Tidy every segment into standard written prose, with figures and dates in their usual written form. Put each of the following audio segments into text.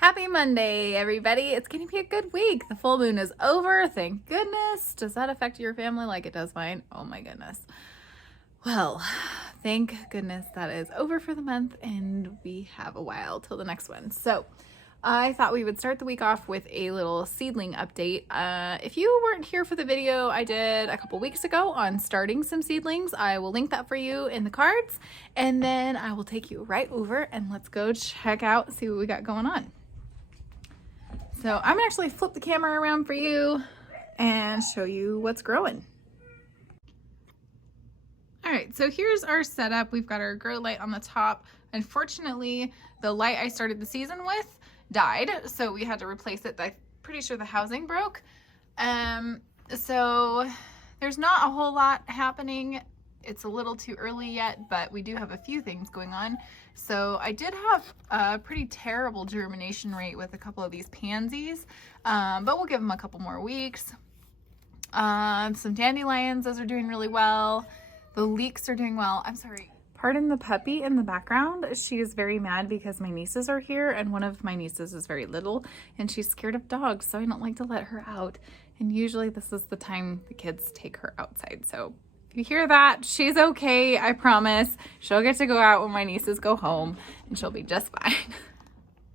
Happy Monday, everybody. It's going to be a good week. The full moon is over. Thank goodness. Does that affect your family like it does mine? Oh my goodness. Well, thank goodness that is over for the month and we have a while till the next one. So I thought we would start the week off with a little seedling update. If you weren't here for the video I did a couple weeks ago on starting some seedlings, I will link that for you in the cards, and then I will take you right over and let's go check out, see what we got going on. So I'm gonna actually flip the camera around for you and show you what's growing. All right, so here's our setup. We've got our grow light on the top. Unfortunately, the light I started the season with died, so we had to replace it. I'm pretty sure the housing broke. So there's not a whole lot happening. It's a little too early yet, but we do have a few things going on. So I did have a pretty terrible germination rate with a couple of these pansies, but we'll give them a couple more weeks. Some dandelions, those are doing really well. The leeks are doing well. I'm sorry. Pardon the puppy in the background. She is very mad because my nieces are here, and one of my nieces is very little and she's scared of dogs, so I don't like to let her out. And usually this is the time the kids take her outside. So if you hear that, she's okay, I promise. She'll get to go out when my nieces go home and she'll be just fine.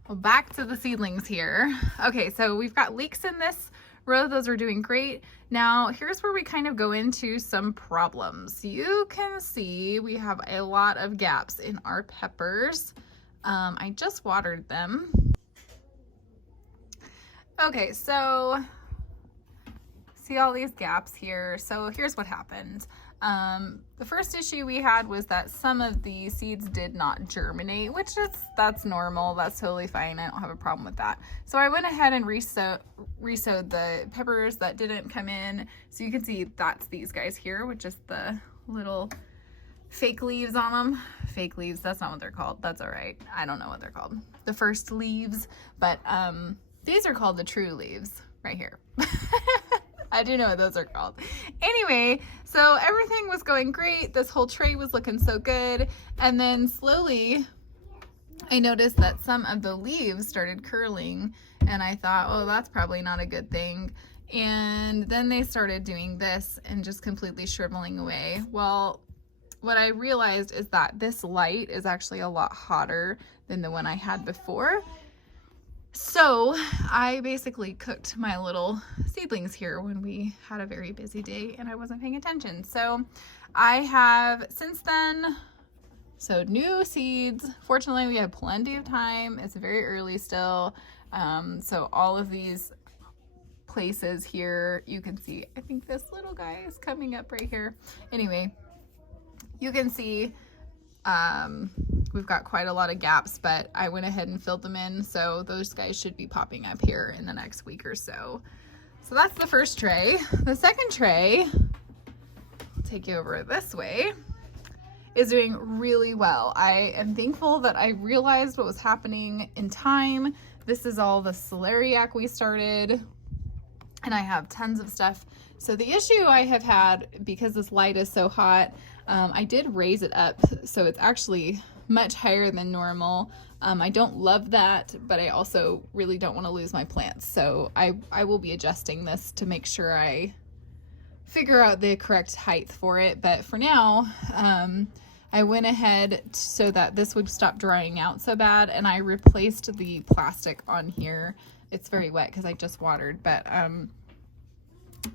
Well, back to the seedlings here. Okay, so we've got leeks in this row. Those are doing great. Now, here's where we kind of go into some problems. You can see we have a lot of gaps in our peppers. I just watered them. Okay, so see all these gaps here. So here's what happened. The first issue we had was that some of the seeds did not germinate, that's normal. That's totally fine. I don't have a problem with that. So I went ahead and resowed the peppers that didn't come in. So you can see that's these guys here, which is the little fake leaves on them. Fake leaves, that's not what they're called. That's all right. I don't know what they're called. The first leaves, but these are called the true leaves right here. I do know what those are called. Anyway, so everything was going great. This whole tray was looking so good. And then slowly I noticed that some of the leaves started curling, and I thought, oh, that's probably not a good thing. And then they started doing this and just completely shriveling away. Well, what I realized is that this light is actually a lot hotter than the one I had before. So I basically cooked my little seedlings here when we had a very busy day and I wasn't paying attention. So I have since then sowed new seeds. Fortunately, we have plenty of time. It's very early still. So all of these places here, you can see, I think this little guy is coming up right here. Anyway, you can see we've got quite a lot of gaps, but I went ahead and filled them in, so those guys should be popping up here in the next week or so. So that's the first tray. The second tray, I'll take you over this way, is doing really well. I am thankful that I realized what was happening in time. This is all the celeriac we started, and I have tons of stuff. So the issue I have had, because this light is so hot, I did raise it up, so it's actually much higher than normal. I don't love that, but I also really don't want to lose my plants. So I will be adjusting this to make sure I figure out the correct height for it. But for now, I went ahead so that this would stop drying out so bad, and I replaced the plastic on here. It's very wet because I just watered, but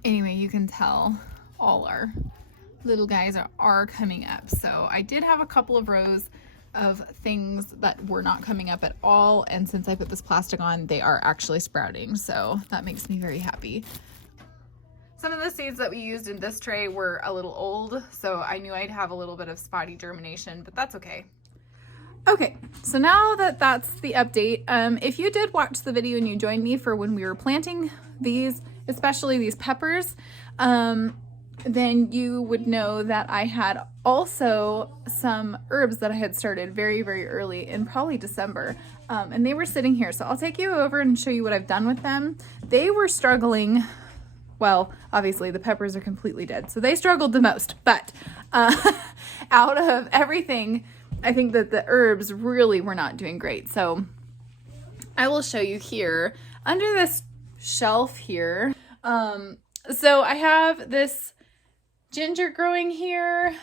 anyway, you can tell all our little guys are coming up. So I did have a couple of rows of things that were not coming up at all, and since I put this plastic on, they are actually sprouting, so that makes me very happy. Some of the seeds that we used in this tray were a little old, so I knew I'd have a little bit of spotty germination, but that's okay. Okay, so now that that's the update, if you did watch the video and you joined me for when we were planting these, especially these peppers, then you would know that I had also some herbs that I had started very, very early in probably December, and they were sitting here. So I'll take you over and show you what I've done with them. They were struggling. Well, obviously the peppers are completely dead, so they struggled the most, but out of everything, I think that the herbs really were not doing great. So I will show you here under this shelf here. So I have this ginger growing here.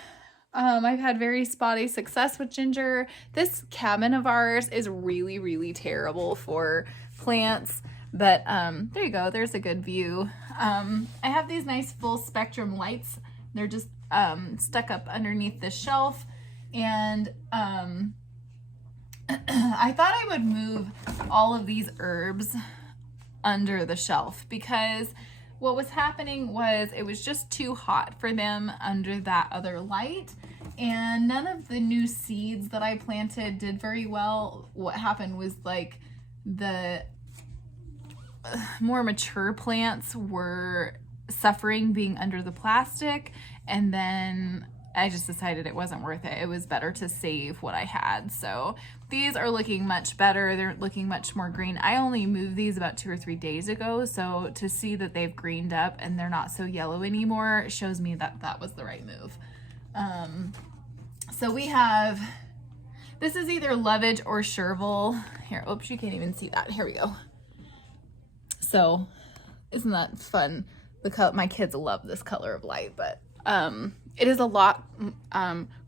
I've had very spotty success with ginger. This cabin of ours is really, really terrible for plants, but there you go. There's a good view. I have these nice full spectrum lights. They're just stuck up underneath the shelf, and I thought I would move all of these herbs under the shelf because what was happening was it was just too hot for them under that other light, and none of the new seeds that I planted did very well. What happened was like the more mature plants were suffering being under the plastic, and then I just decided it wasn't worth it. It was better to save what I had. So these are looking much better. They're looking much more green. I only moved these about 2 or 3 days ago. So to see that they've greened up and they're not so yellow anymore shows me that that was the right move. So we have, this is either lovage or chervil. Here, oops, you can't even see that. Here we go. So isn't that fun? My kids love this color of light, but it is a lot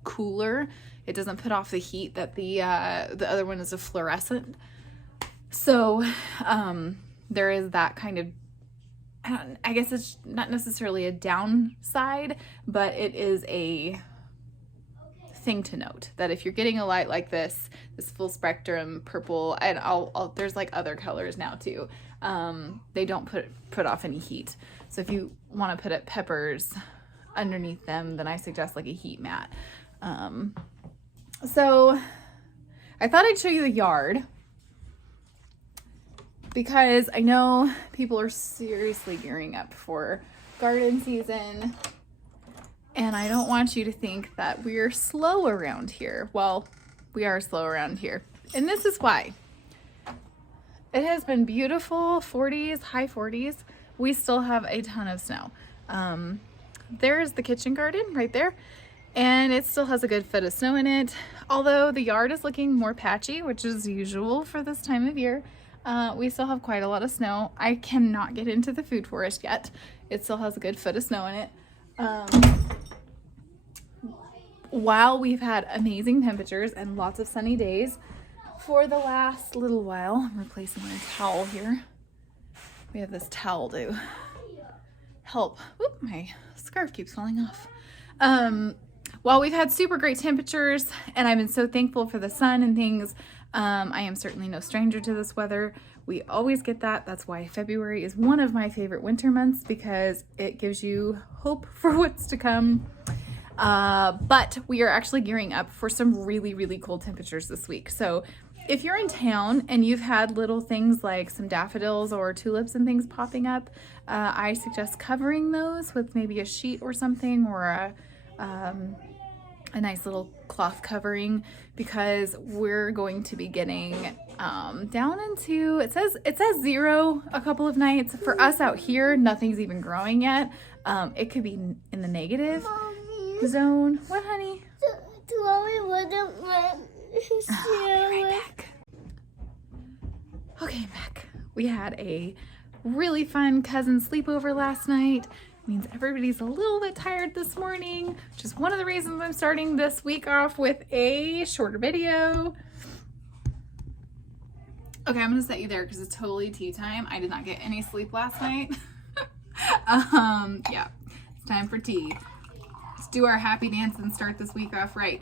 cooler. It doesn't put off the heat that the other one is a fluorescent. So there is that kind of, I guess it's not necessarily a downside, but it is a thing to note that if you're getting a light like this full spectrum purple, and there's like other colors now too, they don't put off any heat. So if you want to put up peppers underneath them, then I suggest like a heat mat. So I thought I'd show you the yard because I know people are seriously gearing up for garden season, and I don't want you to think that we're slow around here. Well, we are slow around here, and this is why. It has been beautiful, 40s, high 40s. We still have a ton of snow. There's the kitchen garden right there, and it still has a good foot of snow in it. Although the yard is looking more patchy, which is usual for this time of year, we still have quite a lot of snow. I cannot get into the food forest yet. It still has a good foot of snow in it. While we've had amazing temperatures and lots of sunny days for the last little while, I'm replacing my towel here. We have this towel to help. Oop, my scarf keeps falling off. While we've had super great temperatures and I've been so thankful for the sun and things, I am certainly no stranger to this weather. We always get that. That's why February is one of my favorite winter months, because it gives you hope for what's to come. But we are actually gearing up for some really, really cold temperatures this week. So if you're in town and you've had little things like some daffodils or tulips and things popping up, I suggest covering those with maybe a sheet or something, or a nice little cloth covering, because we're going to be getting down into, it says 0 a couple of nights. For us out here, nothing's even growing yet. It could be in the negative zone. What, honey? I'll be right back. Okay, I'm back. We had a really fun cousin sleepover last night. Means everybody's a little bit tired this morning, which is one of the reasons I'm starting this week off with a shorter video. Okay, I'm gonna set you there because it's totally tea time. I did not get any sleep last night. Yeah, it's time for tea. Let's do our happy dance and start this week off right.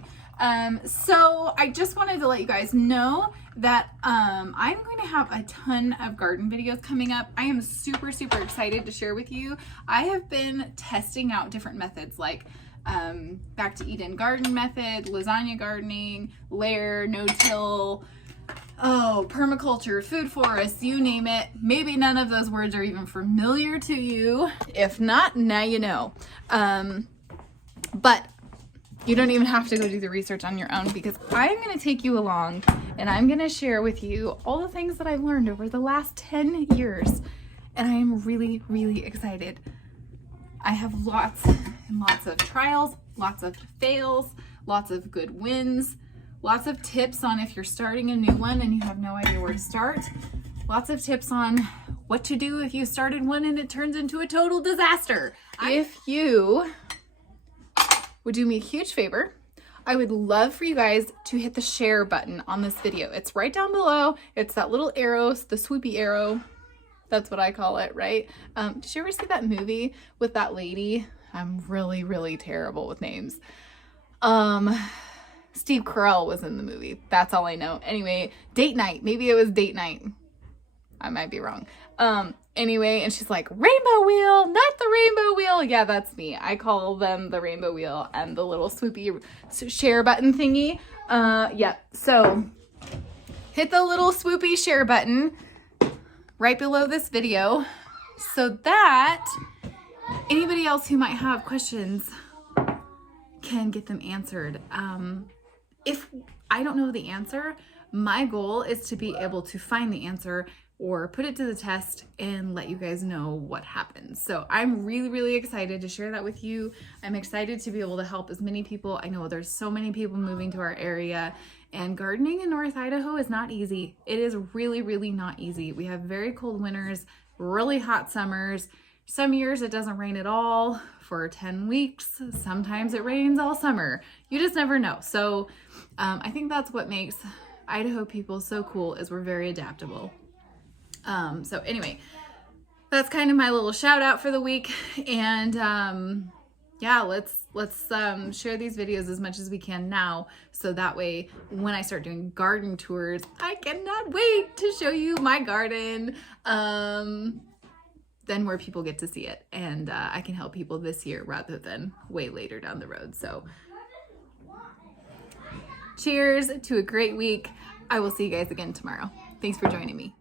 So I just wanted to let you guys know that I'm going to have a ton of garden videos coming up. I am super, super excited to share with you. I have been testing out different methods like back to Eden garden method, lasagna gardening, layer, no-till, permaculture, food forests, you name it. Maybe none of those words are even familiar to you. If not, now you know. But you don't even have to go do the research on your own, because I'm going to take you along and I'm going to share with you all the things that I've learned over the last 10 years. And I am really, really excited. I have lots and lots of trials, lots of fails, lots of good wins, lots of tips on if you're starting a new one and you have no idea where to start. lots of tips on what to do if you started one and it turns into a total disaster. If you would do me a huge favor, I would love for you guys to hit the share button on this video. It's right down below. It's that little arrow, the swoopy arrow. That's what I call it, right? Did you ever see that movie with that lady? I'm really, really terrible with names. Steve Carell was in the movie. That's all I know. Anyway, Date Night. Maybe it was Date Night. I might be wrong. Anyway, and she's like, rainbow wheel, not the rainbow wheel. Yeah, that's me. I call them the rainbow wheel and the little swoopy share button thingy. Yeah, so hit the little swoopy share button right below this video so that anybody else who might have questions can get them answered. If I don't know the answer, my goal is to be able to find the answer or put it to the test and let you guys know what happens. So I'm really, really excited to share that with you. I'm excited to be able to help as many people. I know there's so many people moving to our area, and gardening in North Idaho is not easy. It is really, really not easy. We have very cold winters, really hot summers. Some years it doesn't rain at all for 10 weeks. Sometimes it rains all summer. You just never know. So I think that's what makes Idaho people so cool, is we're very adaptable. So anyway, that's kind of my little shout out for the week. And yeah, let's share these videos as much as we can now, so that way when I start doing garden tours, I cannot wait to show you my garden. Then more people get to see it, and I can help people this year rather than way later down the road. So cheers to a great week. I will see you guys again tomorrow. Thanks for joining me.